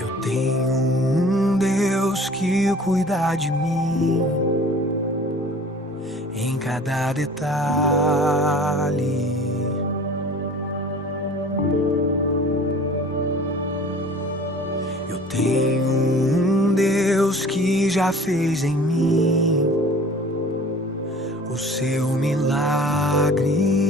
Eu tenho um Deus que cuida de mim em cada detalhe. Eu tenho um Deus que já fez em mim o seu milagre.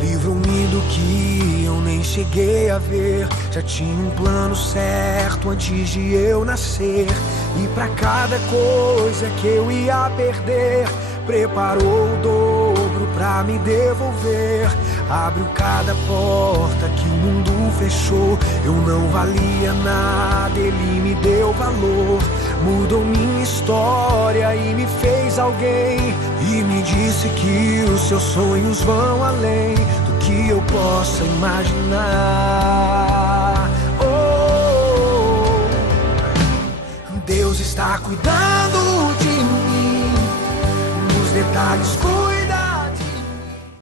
Livro-me do que eu nem cheguei a ver. Já tinha um plano certo antes de eu nascer. E pra cada coisa que eu ia perder, preparou o dobro pra me devolver. Abriu cada porta que o mundo fechou. Eu não valia nada, ele me deu valor. Mudou minha história e me fez alguém. E me disse que os seus sonhos vão além do que eu possa imaginar.